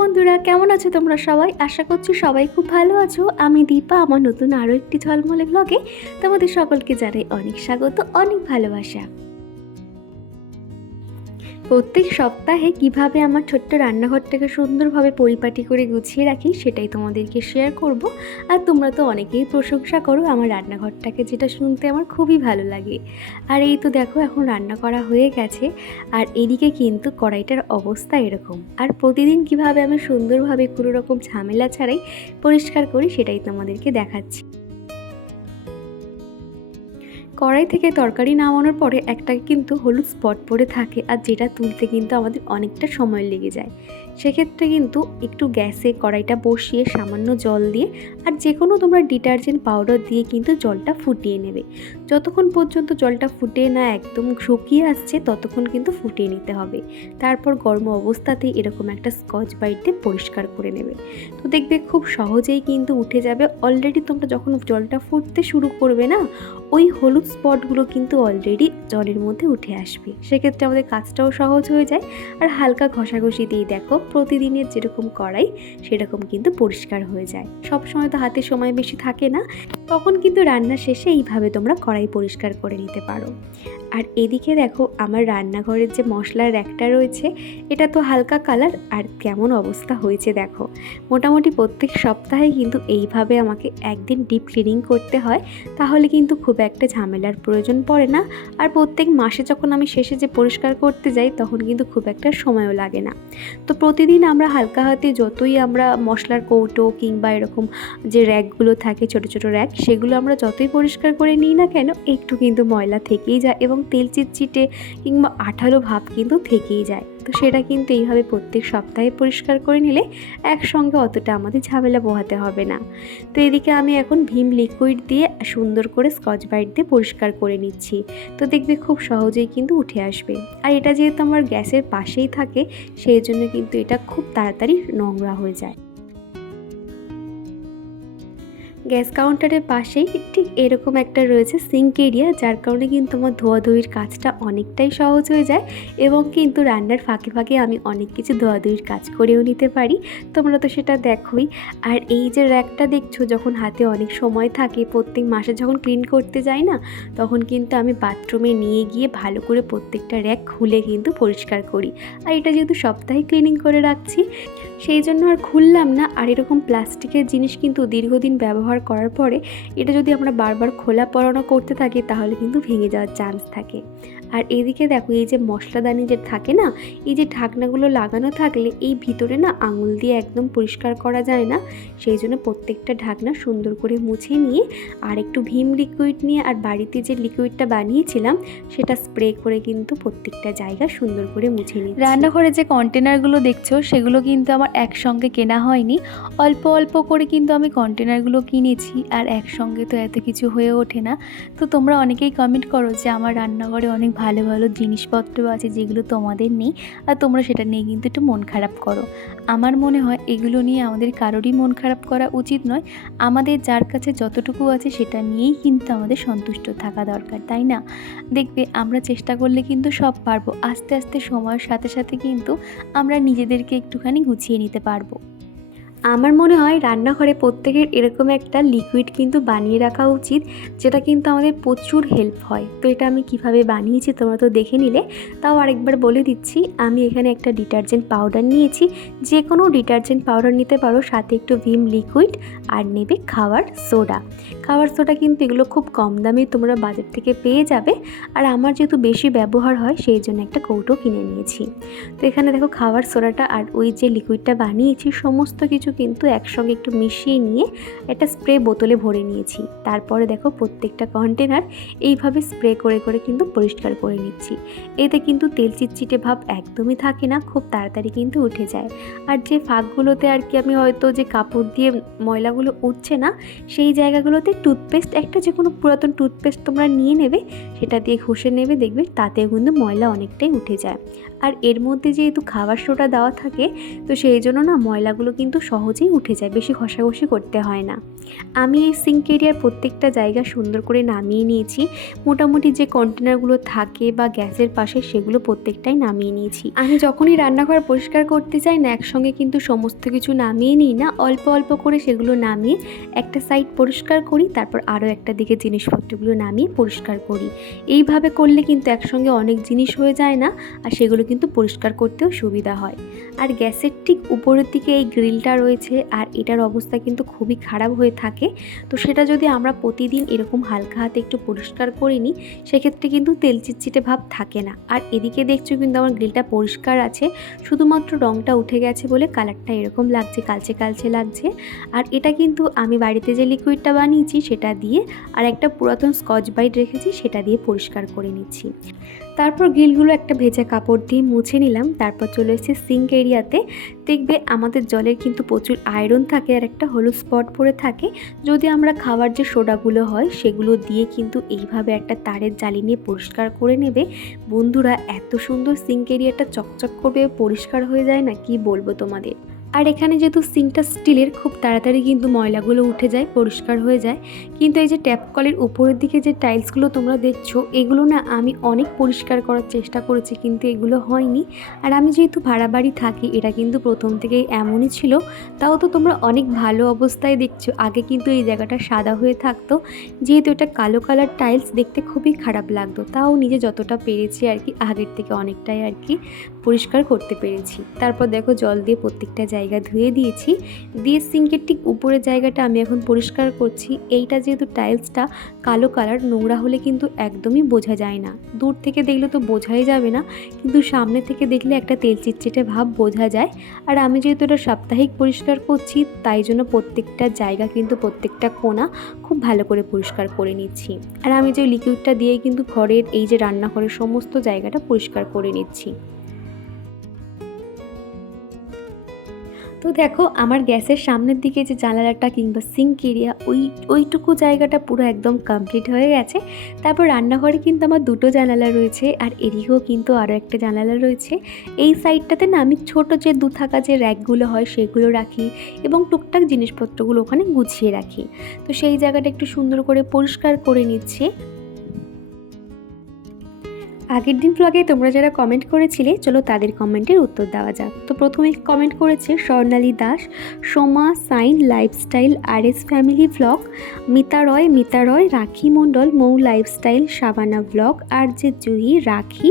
বন্ধুরা, কেমন আছো তোমরা সবাই? আশা করছি সবাই খুব ভালো আছো। আমি দীপা, আমার নতুন আরও একটি ঝলমলে ব্লগে তোমাদের সকলকে জানাই অনেক স্বাগত, অনেক ভালোবাসা। প্রত্যেক সপ্তাহে কীভাবে আমার ছোট্ট রান্নাঘরটাকে সুন্দরভাবে পরিপাটি করে গুছিয়ে রাখি সেটাই তোমাদেরকে শেয়ার করব। আর তোমরা তো অনেকেই প্রশংসা করো আমার রান্নাঘরটাকে, যেটা শুনতে আমার খুবই ভালো লাগে। আর এই তো দেখো এখন রান্না করা হয়ে গেছে, আর এদিকে কিন্তু কড়াইটার অবস্থা এরকম। আর প্রতিদিন কীভাবে আমি সুন্দরভাবে কোনো রকম ঝামেলা ছাড়াই পরিষ্কার করি সেটাই তোমাদেরকে দেখাচ্ছি। কড়াই থেকে তরকারি নামানোর পরে একটা কিন্তু হলুদ স্পট পড়ে থাকে আর যেটা তুলতে কিন্তু আমাদের অনেকটা সময় লেগে যায়। সেক্ষেত্রে কিন্তু একটু গ্যাসে কড়াইটা বসিয়ে সামান্য জল দিয়ে আর যে কোনো তোমরা ডিটারজেন্ট পাউডার দিয়ে কিন্তু জলটা ফুটিয়ে নেবে। যতক্ষণ পর্যন্ত জলটা ফুটে না একদম শুকিয়ে আসছে, ততক্ষণ কিন্তু ফুটিয়ে নিতে হবে। তারপর গরম অবস্থাতেই এরকম একটা স্কচ বাইট পরিষ্কার করে নেবে। তো দেখবে খুব সহজেই কিন্তু উঠে যাবে। অলরেডি তোমরা যখন জলটা ফুটতে শুরু করবে না, ওই হলুদ স্পটগুলো কিন্তু অলরেডি জলের মধ্যে উঠে আসবে। সেক্ষেত্রে আমাদের কাজটাও সহজ হয়ে যায়। আর হালকা ঘষাঘষি দিয়ে দেখো প্রতিদিনের যেরকম কড়াই সেরকম কিন্তু পরিষ্কার হয়ে যায়। সব সময় তো হাতে সময় বেশি থাকে না, তখন কিন্তু রান্না শেষে এইভাবে তোমরা কড়াই পরিষ্কার করে নিতে পারো। আর এদিকে দেখো আমার রান্নাঘরের যে মশলার র্যাকটা রয়েছে, এটা তো হালকা কালার আর কেমন অবস্থা হয়েছে দেখো। মোটামুটি প্রত্যেক সপ্তাহে কিন্তু এইভাবে আমাকে একদিন ডিপ ক্লিনিং করতে হয়, তাহলে কিন্তু খুব একটা ঝামেলার প্রয়োজন পড়ে না। আর প্রত্যেক মাসে যখন আমি শেষে যে পরিষ্কার করতে যাই, তখন কিন্তু খুব একটা সময়ও লাগে না। তো প্রতিদিন আমরা হালকা হাতে যতই আমরা মশলার কৌটো কিংবা এরকম যে র্যাকগুলো থাকে, ছোট ছোট র্যাক, সেগুলো আমরা যতই পরিষ্কার করে নিই না কেন, একটু কিন্তু ময়লা থেকেই যায় এবং তেল চিটচিটে কিংবা আঠালো ভাব কিন্তু থেকেই যায়। তো সেটা কিন্তু এইভাবে প্রত্যেক সপ্তাহে পরিষ্কার করে নিলে একসঙ্গে অতটা আমাদের ঝামেলা পোহাতে হবে না। তো এদিকে আমি এখন ভীম লিকুইড দিয়ে সুন্দর করে স্কচ ব্রাইট দিয়ে পরিষ্কার করে নিচ্ছি। তো দেখবে খুব সহজেই কিন্তু উঠে আসবে। আর এটা যেহেতু আমার গ্যাসের পাশেই থাকে, সেই জন্য কিন্তু এটা খুব তাড়াতাড়ি নোংরা হয়ে যায়। গ্যাস কাউন্টারের পাশেই ঠিক এরকম একটা রয়েছে সিঙ্ক এরিয়া, যার কারণে কিন্তু আমার ধোয়াধুয়ির কাজটা অনেকটাই সহজ হয়ে যায় এবং কিন্তু রান্নার ফাঁকে ফাঁকে আমি অনেক কিছু ধোয়াধুয়ির কাজ করেও নিতে পারি। তোমরা তো সেটা দেখোই। আর এই যে র্যাকটা দেখছ, যখন হাতে অনেক সময় থাকে, প্রত্যেক মাসে যখন ক্লিন করতে যাই না, তখন কিন্তু আমি বাথরুমে নিয়ে গিয়ে ভালো করে প্রত্যেকটা র্যাক খুলে কিন্তু পরিষ্কার করি। আর এটা যেহেতু সপ্তাহে ক্লিনিং করে রাখছি, সেই জন্য আর খুললাম না। আর এরকম প্লাস্টিকের জিনিস কিন্তু দীর্ঘদিন ব্যবহার করার পরে এটা যদি আমরা বারবার খোলা পরানো করতে থাকি, তাহলে কিন্তু ভেঙে যাওয়ার চান্স থাকে। আর এদিকে দেখো, এই যে মশলাদানি যে থাকে না, এই যে ঢাকনাগুলো লাগানো থাকলে এই ভিতরে না আঙুল দিয়ে একদম পরিষ্কার করা যায় না। সেই জন্য প্রত্যেকটা ঢাকনা সুন্দর করে মুছে নিয়ে আর একটু ভীম লিকুইড নিয়ে আর বাড়িতে যে লিকুইডটা বানিয়েছিলাম, সেটা স্প্রে করে কিন্তু প্রত্যেকটা জায়গা সুন্দর করে মুছে নিই রান্নাঘরে যে কন্টেনারগুলো দেখছ, সেগুলো কিন্তু আমার একসঙ্গে কেনা হয়নি। অল্প অল্প করে কিন্তু আমি কন্টেনারগুলো কিনেছি আর একসঙ্গে তো এত কিছু হয়ে ওঠে না। তো তোমরা অনেকেই কমেন্ট করো যে আমার রান্নাঘরে অনেক ভালো ভালো জিনিসপত্র আছে যেগুলো তোমাদের নেই আর তোমরা সেটা নিয়ে কিন্তু একটু মন খারাপ করো। আমার মনে হয় এগুলো নিয়ে আমাদের কারোরই মন খারাপ করা উচিত নয়। আমাদের যার কাছে যতটুকু আছে সেটা নিয়েই কিন্তু আমাদের সন্তুষ্ট থাকা দরকার, তাই না? দেখবে আমরা চেষ্টা করলে কিন্তু সব পারব। আস্তে আস্তে সময়ের সাথে সাথে কিন্তু আমরা নিজেদেরকে একটুখানি গুছিয়ে নিতে পারব। আমার মনে হয় রান্নাঘরে প্রত্যেকের এরকম একটা লিকুইড কিন্তু বানিয়ে রাখা উচিত, যেটা কিন্তু আমাদের প্রচুর হেল্প হয়। তো এটা আমি কীভাবে বানিয়েছি তোমরা তো দেখে নিলে। তাও আরেকবার বলে দিচ্ছি, আমি এখানে একটা ডিটারজেন্ট পাউডার নিয়েছি। যে কোনো ডিটারজেন্ট পাউডার নিতে পারো, সাথে একটু ভিম লিকুইড আর নেবে খাওয়ার সোডা খাওয়ার সোডা কিন্তু এগুলো খুব কম দামে তোমরা বাজার থেকে পেয়ে যাবে। আর আমার যেহেতু বেশি ব্যবহার হয়, সেই জন্য একটা কৌটো কিনে নিয়েছি। তো এখানে দেখো খাওয়ার সোডাটা আর ওই যে লিকুইডটা বানিয়েছি, সমস্ত কিছু কিন্তু একসঙ্গে একটু মিশিয়ে নিয়ে একটা স্প্রে বোতলে ভরে নিয়েছি। তারপরে দেখো প্রত্যেকটা কন্টেনার এইভাবে স্প্রে করে করে কিন্তু পরিষ্কার করে নিচ্ছি। এতে কিন্তু তেল চিটচিটে ভাব একদমই থাকে না, খুব তাড়াতাড়ি কিন্তু উঠে যায়। আর যে ফাঁকগুলোতে আর কি আমি হয়তো যে কাপড় দিয়ে ময়লাগুলো উঠছে না, সেই জায়গাগুলোতে টুথপেস্ট একটা যে কোনো পুরাতন টুথপেস্ট তোমরা নিয়ে নেবে, সেটা দিয়ে ঘষে নেবে, দেখবে তাতেও কিন্তু ময়লা অনেকটাই উঠে যায়। আর এর মধ্যে যেহেতু খাবার সোডা দেওয়া থাকে, তো সেই জন্য না ময়লাগুলো কিন্তু সহজ সহজেই উঠে যায়, বেশি ঘষাঘষি করতে হয় না। আমি এই সিঙ্ক এরিয়ার প্রত্যেকটা জায়গা সুন্দর করে নামিয়ে নিয়েছি। মোটামুটি যে কন্টেনারগুলো থাকে বা গ্যাসের পাশে সেগুলো প্রত্যেকটাই নামিয়ে নিয়েছি। আমি যখনই রান্নাঘর পরিষ্কার করতে চাই না, একসঙ্গে কিন্তু সমস্ত কিছু নামিয়ে নিই না। অল্প অল্প করে সেগুলো নামিয়ে একটা সাইড পরিষ্কার করি, তারপর আরও একটা দিকে জিনিসপত্রগুলো নামিয়ে পরিষ্কার করি। এইভাবে করলে কিন্তু একসঙ্গে অনেক জিনিস হয়ে যায় না, আর সেগুলো কিন্তু পরিষ্কার করতেও সুবিধা হয়। আর গ্যাসের ঠিক উপরের দিকে এই গ্রিলটা রয়েছে আর এটার অবস্থা কিন্তু খুবই খারাপ হয়ে থাকে। তো সেটা যদি আমরা প্রতিদিন এরকম হালকা হাতে একটু পরিষ্কার করে নিই, সেক্ষেত্রে কিন্তু তেল চিটচিটে ভাব থাকে না। আর এদিকে দেখছ কিন্তু আমার গ্রিলটা পরিষ্কার আছে, শুধুমাত্র রঙটা উঠে গেছে বলে কালারটা এরকম লাগছে, কালচে কালচে লাগছে। আর এটা কিন্তু আমি বাড়িতে যে লিকুইডটা বানিয়েছি সেটা দিয়ে, আর একটা পুরাতন স্কচ বাইট রেখেছি সেটা দিয়ে পরিষ্কার করে নিচ্ছি। তারপর গ্রিলগুলো একটা ভেজা কাপড় দিয়ে মুছে নিলাম। তারপর চলে এসেছি সিঙ্ক এরিয়াতে। দেখবে আমাদের জলের কিন্তু প্রচুর আয়রন থাকে আর একটা হলুদ স্পট পড়ে থাকে। যদি আমরা খাবার যে সোডাগুলো হয়, সেগুলো দিয়ে কিন্তু এইভাবে একটা তারের জালি নিয়ে পরিষ্কার করে নেবে। বন্ধুরা, এত সুন্দর সিঙ্ক এরিয়াটা চকচক করবে পরিষ্কার হয়ে যায় না? কি বলব তোমাদের? আর এখানে যেহেতু সিঙ্কটা স্টিলের, খুব তাড়াতাড়ি কিন্তু ময়লাগুলো উঠে যায়, পরিষ্কার হয়ে যায়। কিন্তু এই যে ট্যাপ কলের উপরের দিকে যে টাইলসগুলো তোমরা দেখছ, এগুলো না আমি অনেক পরিষ্কার করার চেষ্টা করেছি, কিন্তু এগুলো হয়নি। আর আমি যেহেতু ভাড়া বাড়ি থাকি, এটা কিন্তু প্রথম থেকেই এমনই ছিল। তাও তো তোমরা অনেক ভালো অবস্থায় দেখছ। আগে কিন্তু এই জায়গাটা সাদা হয়ে থাকতো। যেহেতু এটা কালো কালার টাইলস, দেখতে খুবই খারাপ লাগতো। তাও নিজে যতটা পেরেছি আর কি, আগের থেকে অনেকটাই আর কি। পরিষ্কার করতে পেরেছি। তারপর দেখো জল দিয়ে প্রত্যেকটা জায়গা ধুয়ে দিয়েছি। দিয়ে সিঙ্কের ঠিক উপরের জায়গাটা আমি এখন পরিষ্কার করছি। এইটা যেহেতু টাইলসটা কালো কালার, নোংরা হলে কিন্তু একদমই বোঝা যায় না। দূর থেকে দেখলে তো বোঝাই যাবে না, কিন্তু সামনে থেকে দেখলে একটা তেল চিটচিটে ভাব বোঝা যায়। আর আমি যেহেতু এটা সাপ্তাহিক পরিষ্কার করছি, তাই জন্য প্রত্যেকটা জায়গা কিন্তু প্রত্যেকটা কোনা খুব ভালো করে পরিষ্কার করে নিচ্ছি। আর আমি যে লিকুইডটা দিয়ে কিন্তু ঘরের এই যে রান্নাঘরের সমস্ত জায়গাটা পরিষ্কার করে নিচ্ছি। তো দেখো, আমার গ্যাসের সামনের দিকে যে জানালাটা কিংবা সিঙ্ক এরিয়া ওই, ওইটুকু জায়গাটা পুরো একদম কমপ্লিট হয়ে গেছে। তারপর রান্নাঘরে কিন্তু আমার দুটো জানালা রয়েছে, আর এদিকেও কিন্তু আরও একটা জানালা রয়েছে। এই সাইডটাতে না আমি ছোট যে দু থাকা যে র্যাকগুলো হয় সেগুলো রাখি এবং টুকটাক জিনিসপত্রগুলো ওখানে গুছিয়ে রাখি। তো সেই জায়গাটা একটু সুন্দর করে পরিষ্কার করে নিচ্ছে। আগের দিন ব্লগে তোমরা যারা কমেন্ট করেছিলে, চলো তাদের কমেন্টের উত্তর দেওয়া যাক। তো প্রথমে কমেন্ট করেছে Swarnali Das, Soma sign lifestyle R S family blog Mita Roy Mita Roy, Rakhi Mondal, Mou lifestyle Shabana blog আর যে Juhi, Rakhi,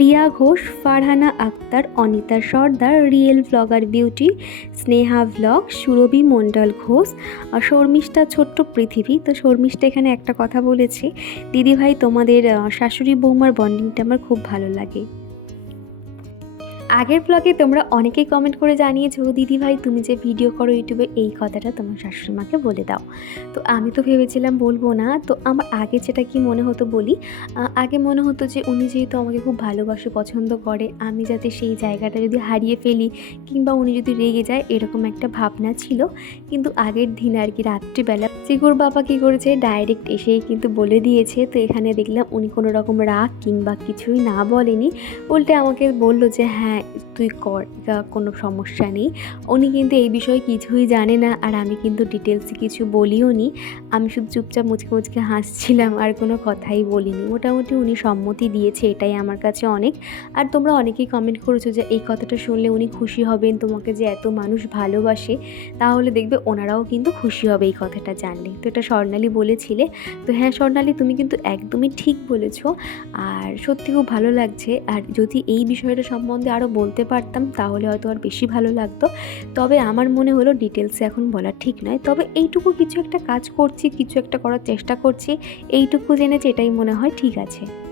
Riya Ghosh, Farhana Akter, Anita Sardar real blogger beauty Sneha blog Surabhi Mondal Ghosh Sharmistha ছোট্ট পৃথিবী। তো শর্মিষ্ঠা এখানে একটা কথা বলেছে, দিদিভাই তোমাদের শাশুড়ি বৌমার বন্ডিংটা আমার খুব ভালো লাগে। আগের ব্লগে তোমরা অনেকেই কমেন্ট করে জানিয়েছো দিদি ভাই তুমি যে ভিডিও করো ইউটিউবে এই কথাটা তোমার শাশুড়ি মাকে বলে দাও। তো আমি তো ভেবেছিলাম বলব না। তো আমার আগে যেটা কি মনে হতো বলি আগে মনে হতো যে উনি যেহেতু আমাকে খুব ভালোবাসে, পছন্দ করে, আমি যাতে সেই জায়গাটা যদি হারিয়ে ফেলি কিংবা উনি যদি রেগে যায়, এরকম একটা ভাবনা ছিল। কিন্তু আগের দিন আর কি রাত্রিবেলা চিকুর বাবা কী করেছে ডাইরেক্ট এসেই কিন্তু বলে দিয়েছে। তো এখানে দেখলাম উনি কোনো রকম রাগ কিংবা কিছুই না বলেনি। উল্টে আমাকে বলল যে হ্যাঁ তুই কর এটা কোনো সমস্যা নেই। উনি কিন্তু এই বিষয়ে কিছুই জানে না আর আমি কিন্তু ডিটেলসে কিছু বলিও নি। আমি শুধু চুপচাপ মুচকে মুচকে হাসছিলাম আর কোনো কথাই বলিনি। মোটামুটি উনি সম্মতি দিয়েছে, এটাই আমার কাছে অনেক। আর তোমরা অনেকেই কমেন্ট করেছ যে এই কথাটা শুনলে উনি খুশি হবেন, তোমাকে যে এত মানুষ ভালোবাসে। তাহলে দেখবে ওনারাও কিন্তু খুশি হবে এই কথাটা জানলে। তো এটা স্বর্ণালী বলেছিলে। তো হ্যাঁ স্বর্ণালী, তুমি কিন্তু একদমই ঠিক বলেছ। আর সত্যি খুব ভালো লাগছে। আর যদি এই বিষয়টা সম্বন্ধে আরও বলতে পারতাম, তাহলে হয়তো আর বেশি ভালো লাগতো। তবে আমার মনে হলো ডিটেলসে এখন বলা ঠিক নয়। তবে এইটুকু কিছু একটা কাজ করছি, কিছু একটা করার চেষ্টা করছি, এইটুকু জেনেছি এটাই মনে হয় ঠিক আছে।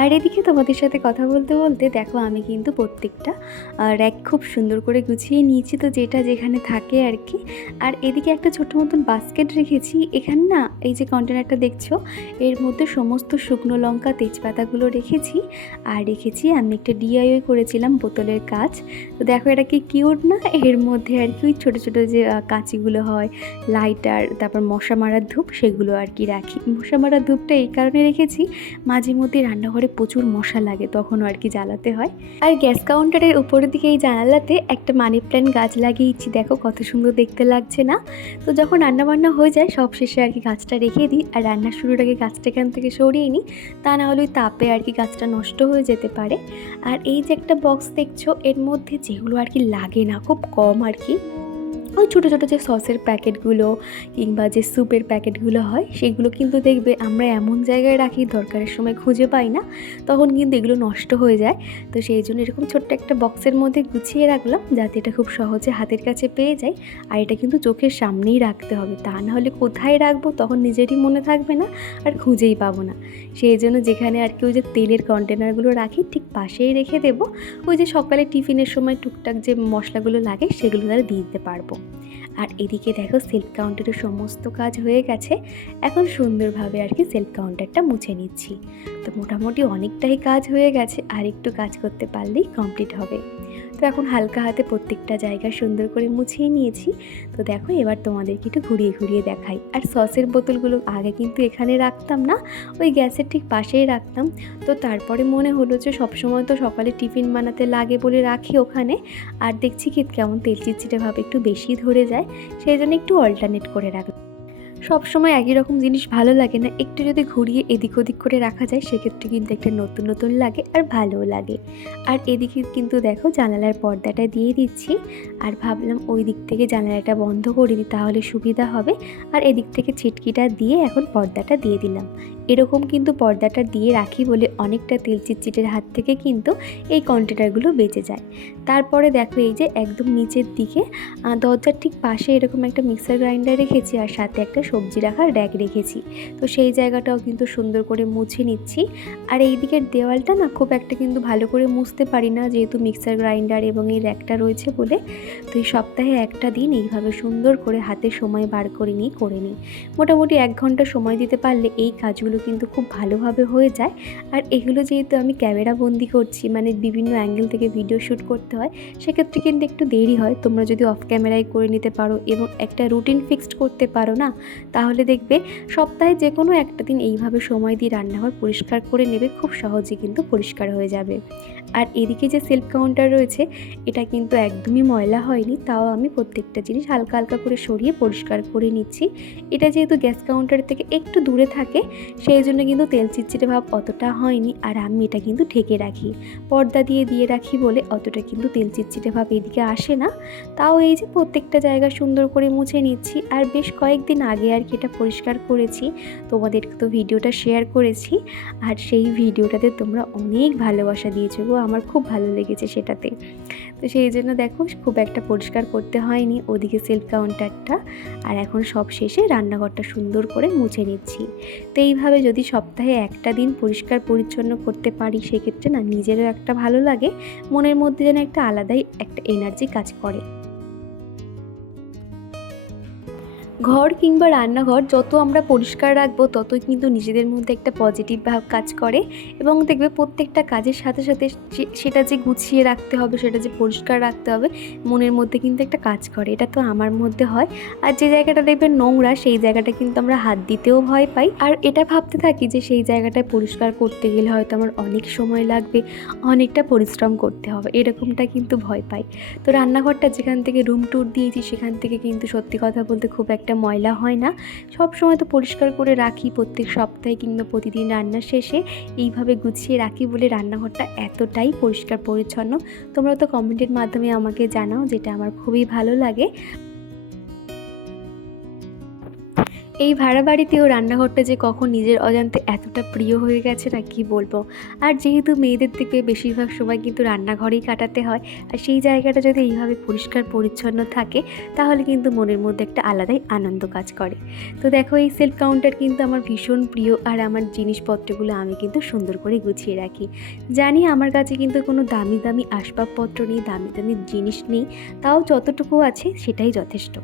আর এদিকে তোমাদের সাথে কথা বলতে বলতে দেখো, আমি কিন্তু প্রত্যেকটা র্যাক খুব সুন্দর করে গুছিয়ে নিয়েছি তো যেটা যেখানে থাকে আর কি আর এদিকে একটা ছোট মতন বাস্কেট রেখেছি। এখানে না, এই যে কন্টেনারটা দেখছ, এর মধ্যে সমস্ত শুকনো লঙ্কা, তেজপাতাগুলো রেখেছি। আর রেখেছি, আমি একটা ডিআইওয়াই করেছিলাম বোতলের কাজ তো দেখো, এটা কি কিউট না? এর মধ্যে আর কি ওই ছোটো ছোটো যে কাঁচিগুলো হয় লাইটার তারপর মশা মারার ধূপ, সেগুলো আর কি রাখি। মশা মারার ধূপটা এই কারণে রেখেছি। মাঝে মধ্যে রান্নাঘরে কাউন্টারে প্রচুর মশা লাগে, তখন আর কি জ্বালাতে হয়। আর গ্যাস কাউন্টারের উপরের দিকে এই জানালাতে একটা মানি প্ল্যান্ট গাছ লাগিয়েছি, দেখো কত সুন্দর দেখতে লাগছে না? তো যখন রান্নাবান্না হয়ে যায়, সব শেষে আর কি গাছটা রেখে দিই, আর রান্নার শুরুর আগে গাছটা এখান থেকে সরিয়ে নিই, তা না হলে তাপে আর কি গাছটা নষ্ট হয়ে যেতে পারে। আর এই যে একটা বক্স দেখছ, এর মধ্যে যেগুলো আর কি লাগে না, খুব কম আর কি। ওই ছোটো ছোটো যে সসের প্যাকেটগুলো কিংবা যে স্যুপের প্যাকেটগুলো হয়, সেগুলো কিন্তু দেখবে আমরা এমন জায়গায় রাখি দরকারের সময় খুঁজে পাই না, তখন কিন্তু এগুলো নষ্ট হয়ে যায়। তো সেই জন্য এরকম ছোট্ট একটা বক্সের মধ্যে গুছিয়ে রাখলাম যাতে এটা খুব সহজে হাতের কাছে পেয়ে যায়, আর এটা কিন্তু চোখের সামনেই রাখতে হবে। তা না হলে কোথায় রাখব তখন নিজেরই মনে থাকবে না, আর খুঁজেই পাবো না। সেই জন্য যেখানে আর কি ওই যে তেলের কন্টেনারগুলো রাখি, ঠিক পাশেই রেখে দেবো। ওই যে সকালে টিফিনের সময় টুকটাক যে মশলাগুলো লাগে, সেগুলো তারা দিয়ে দিতে পারব। আর এদিকে দেখো সেলফ কাউন্টারের সমস্ত কাজ হয়ে গেছে। এখন সুন্দরভাবে আর কি সেলফ কাউন্টারটা মুছে নিচ্ছি। তো মোটামুটি অনেকটাই কাজ হয়ে গেছে। আর একটু কাজ করতে পারলেই কমপ্লিট হবে। তো এখন হালকা হাতে প্রত্যেকটা জায়গা সুন্দর করে মুছিয়ে নিয়েছি। তো দেখো, এবার তোমাদেরকে একটু ঘুরিয়ে ঘুরিয়ে দেখাই। আর সসের বোতলগুলো আগে কিন্তু এখানে রাখতাম না, ওই গ্যাসের ঠিক পাশেই রাখতাম। তো তারপরে মনে হলো যে সবসময় তো সকালে টিফিন বানাতে লাগে বলে রাখি ওখানে। আর দেখছি কি কেমন তেল চিটচিটে ভাব একটু বেশি ধরে যায়, সেই জন্য একটু অল্টারনেট করে রাখলাম। সবসময় একই রকম জিনিস ভালো লাগে না। একটু যদি ঘুরিয়ে এদিক ওদিক করে রাখা যায়, সেক্ষেত্রে কিন্তু একটা নতুন নতুন লাগে আর ভালোও লাগে। আর এদিকে কিন্তু দেখো জানালার পর্দাটা দিয়ে দিচ্ছি। আর ভাবলাম ওই দিক থেকে জানালাটা বন্ধ করে দিই তাহলে সুবিধা হবে। আর এদিক থেকে ছিটকিটা দিয়ে এখন পর্দাটা দিয়ে দিলাম। এরকম কিন্তু পর্দাটা দিয়ে রাখি বলে অনেকটা তেল চিটচিটের হাত থেকে কিন্তু এই কন্টেনারগুলো বেঁচে যায়। তারপরে দেখো এই যে একদম নিচের দিকে দরজার ঠিক পাশে এরকম একটা মিক্সার গ্রাইন্ডার রেখেছি আর সাথে একটা সবজি রাখার র্যাক রেখেছি। তো সেই জায়গাটাও কিন্তু সুন্দর করে মুছে নিচ্ছি। আর এই দিকের দেওয়ালটা না খুব একটা কিন্তু ভালো করে মুছতে পারি না, যেহেতু মিক্সার গ্রাইন্ডার এবং এই র্যাকটা রয়েছে বলে। তো এই সপ্তাহে একটা দিন এইভাবে সুন্দর করে হাতে সময় বার করে নিয়ে করে নিই। মোটামুটি এক ঘণ্টা সময় দিতে পারলে এই কাজগুলো কিন্তু খুব ভালোভাবে হয়ে যায়। আর এগুলো যেহেতু আমি ক্যামেরা বন্দি করছি মানে বিভিন্ন অ্যাঙ্গেল থেকে ভিডিও শ্যুট করতে হয়, সেক্ষেত্রে কিন্তু একটু দেরি হয়। তোমরা যদি অফ ক্যামেরায় করে নিতে পারো এবং একটা রুটিন ফিক্সড করতে পারো না, তাহলে দেখবে সপ্তাহে যে কোনো একটা দিন এইভাবে সময় দিয়ে রান্নাঘর পরিষ্কার করে নেবে, খুব সহজে কিন্তু পরিষ্কার হয়ে যাবে। আর এদিকে যে সেলফ কাউন্টার রয়েছে, এটা কিন্তু একদমই ময়লা হয়নি, তাও আমি প্রত্যেকটা জিনিস হালকা হালকা করে সরিয়ে পরিষ্কার করে নিচ্ছি। এটা যেহেতু গ্যাস কাউন্টার থেকে একটু দূরে থাকে সেই জন্য কিন্তু তেল চিটচিটে ভাব অতটা হয়নি আর আমি এটা কিন্তু ঢেকে রাখি। পর্দা দিয়ে দিয়ে রাখি বলে অতটা কিন্তু তেল চিটচিটে ভাব এদিকে আসে না। তাও এই যে প্রত্যেকটা জায়গা সুন্দর করে মুছে নিচ্ছি আর বেশ কয়েকদিন আগে আর কি এটা পরিষ্কার করেছি। তোমাদেরকে তো ভিডিওটা শেয়ার করেছি আর সেই ভিডিওটাতে তোমরা অনেক ভালোবাসা দিয়েছ গো। আমার খুব ভালো লেগেছে সেটাতে। তো সেই জন্য দেখো খুব একটা পরিষ্কার করতে হয়নি। ওদিকে সেলফ কাউন্টারটা আর এখন সব শেষে রান্নাঘরটা সুন্দর করে মুছে নিচ্ছি। তো এইভাবে যদি সপ্তাহে একটা দিন পরিষ্কার পরিচ্ছন্ন করতে পারি, সেক্ষেত্রে না নিজেরও একটা ভালো লাগে। মনের মধ্যে যেন একটা আলাদাই একটা এনার্জি কাজ করে। ঘর কিংবা রান্নাঘর যত আমরা পরিষ্কার রাখব, ততই কিন্তু নিজেদের মধ্যে একটা পজিটিভ ভাব কাজ করে। এবং দেখবে প্রত্যেকটা কাজের সাথে সাথে সেটা যে গুছিয়ে রাখতে হবে, সেটা যে পরিষ্কার রাখতে হবে, মনের মধ্যে কিন্তু একটা কাজ করে। এটা তো আমার মধ্যে হয়। আর যে জায়গাটা দেখবে নোংরা, সেই জায়গাটা কিন্তু আমরা হাত দিতেও ভয় পাই। আর এটা ভাবতে থাকি যে সেই জায়গাটায় পরিষ্কার করতে গেলে হয়তো আমার অনেক সময় লাগবে, অনেকটা পরিশ্রম করতে হবে, এরকমটা কিন্তু ভয় পাই। তো রান্নাঘরটা যেখান থেকে রুম ট্যুর দিয়েছি, সেখান থেকে কিন্তু সত্যি কথা বলতে খুব একটা ময়লা হয় না। সব সময় তো পরিষ্কার করে রাখি প্রত্যেক সপ্তাহে কিংবা প্রতিদিন রান্না শেষে। এইভাবে গুছিয়ে রাখি বলে রান্নাঘরটা এতটাই পরিষ্কার পরিচ্ছন্ন। তোমরা তো কমেন্টের মাধ্যমে আমাকে জানাও যেটা আমার খুবই ভালো লাগে। এই ভাড়া বাড়িতেও রান্নাঘরটা যে কখন নিজের অজান্তে এতটা প্রিয় হয়ে গেছে না কি বলব? আর যেহেতু মেয়েদের থেকে বেশিরভাগ সময় কিন্তু রান্নাঘরেই কাটাতে হয়, আর সেই জায়গাটা যদি এইভাবে পরিষ্কার পরিচ্ছন্ন থাকে, তাহলে কিন্তু মনের মধ্যে একটা আলাদাই আনন্দ কাজ করে। তো দেখো, এই সেলফ কাউন্টার কিন্তু আমার ভীষণ প্রিয়, আর আমার জিনিসপত্রগুলো আমি কিন্তু সুন্দর করে গুছিয়ে রাখি। জানি আমার কাছে কিন্তু কোনো দামি দামি আসবাবপত্র নেই, দামি দামি জিনিস নেই, তাও যতটুকু আছে সেটাই যথেষ্ট।